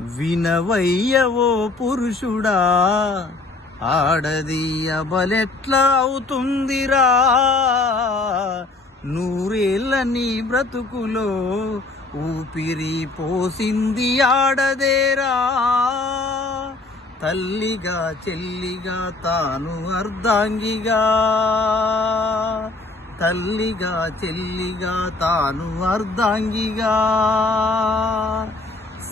వినవయ్యవో పురుషుడా, ఆడది అబలెట్లా అవుతుందిరా, నూరేళ్ళ నీ బ్రతుకులో ఊపిరి పోసింది ఆడదేరా. తల్లిగా చెల్లిగా తాను అర్ధాంగిగా, తల్లిగా చెల్లిగా తాను అర్ధాంగిగా,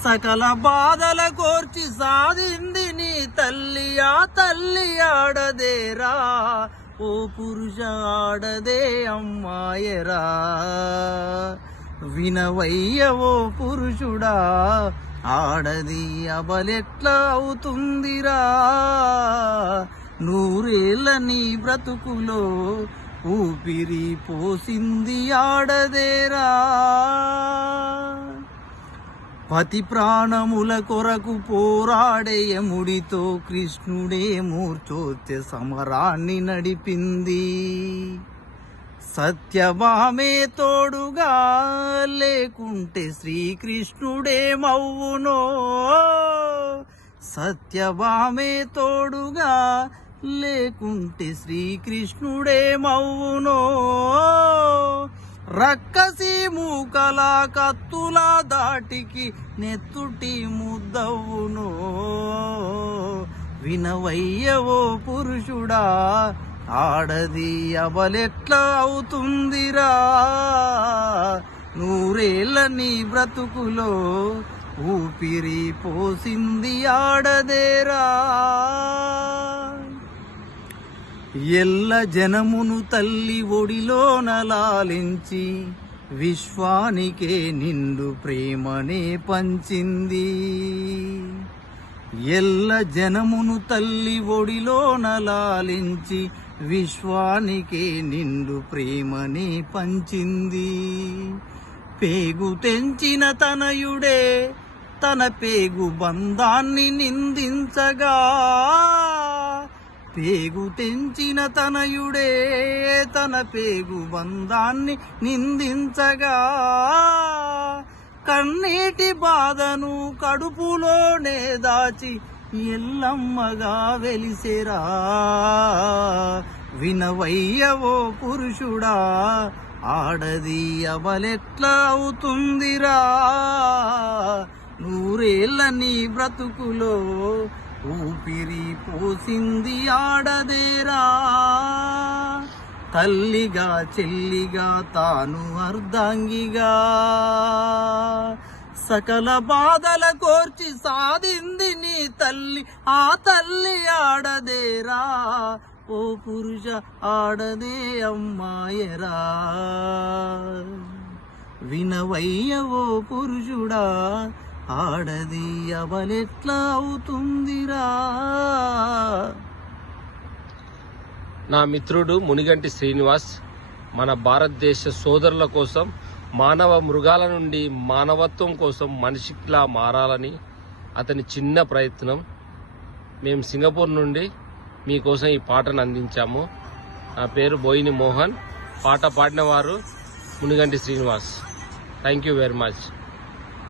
సకల బాధల కోర్చి సాధింది నీ తల్లి. ఆ తల్లి ఆడదేరా, ఓ పురుష ఆడదే అమ్మాయరా. వినవయ్యవో పురుషుడా, ఆడది అబలెట్లా అవుతుందిరా, నూరేళ్ళ నీ బ్రతుకులో ఊపిరి పోసింది ఆడదేరా. పతి ప్రాణముల కొరకు పోరాడే యముడితో కృష్ణుడే మూర్ఛోత్య సమరాన్ని నడిపింది. సత్యభామే తోడుగా లేకుంటే శ్రీకృష్ణుడే మవ్వునో, సత్యభామే తోడుగా లేకుంటే శ్రీకృష్ణుడే మవ్వునో. రక్కసి మూకల కత్తుల దాటికి నెత్తుటి ముద్దవునో. వినవయ్యవో పురుషుడా, ఆడది అబలెట్లా అవుతుందిరా, నూరేళ్ళ నీ బ్రతుకులో ఊపిరి పోసింది ఆడదేరా. ఎల్ల జనమును తల్లి ఒడిలోన లాలించి విశ్వానికే నిండు ప్రేమనే పంచింది. ఎల్ల జనమును తల్లి ఒడిలోన లాలించి విశ్వానికే నిండు ప్రేమనే పంచింది. పేగు తెంచిన తనయుడే తన పేగు బంధాన్ని నిందించగా, పేగు తెంచిన తనయుడే తన పేగు బంధాన్ని నిందించగా, కన్నీటి బాధను కడుపులోనే దాచి ఎల్లమ్మగా వెలిసేరా. వినవయ్యవో పురుషుడా, ఆడది అబలెట్లా అవుతుందిరా, నూరేళ్ళ నీ బ్రతుకులో ఊపిరి పోసింది ఆడదేరా. తల్లిగా చెల్లిగా తాను అర్ధాంగిగా, సకల బాధల కోర్చి సాధింది నీ తల్లి. ఆ తల్లి ఆడదేరా, ఓ పురుష ఆడదే అమ్మాయరా. వినవయ్యవో పురుషుడా, ఆడది అబలెట్లా అవుతుందిరా. నా మిత్రుడు మునిగంటి శ్రీనివాస్ మన భారతదేశ సోదరుల కోసం, మానవ మృగాల నుండి మానవత్వం కోసం మనిషిలా మారాలని అతని చిన్న ప్రయత్నం. మేము సింగపూర్ నుండి మీకోసం ఈ పాటను అందించాము. నా పేరు బోయిని మోహన్. పాట పాడిన వారు Muniganti Srinivas. Thank you very much.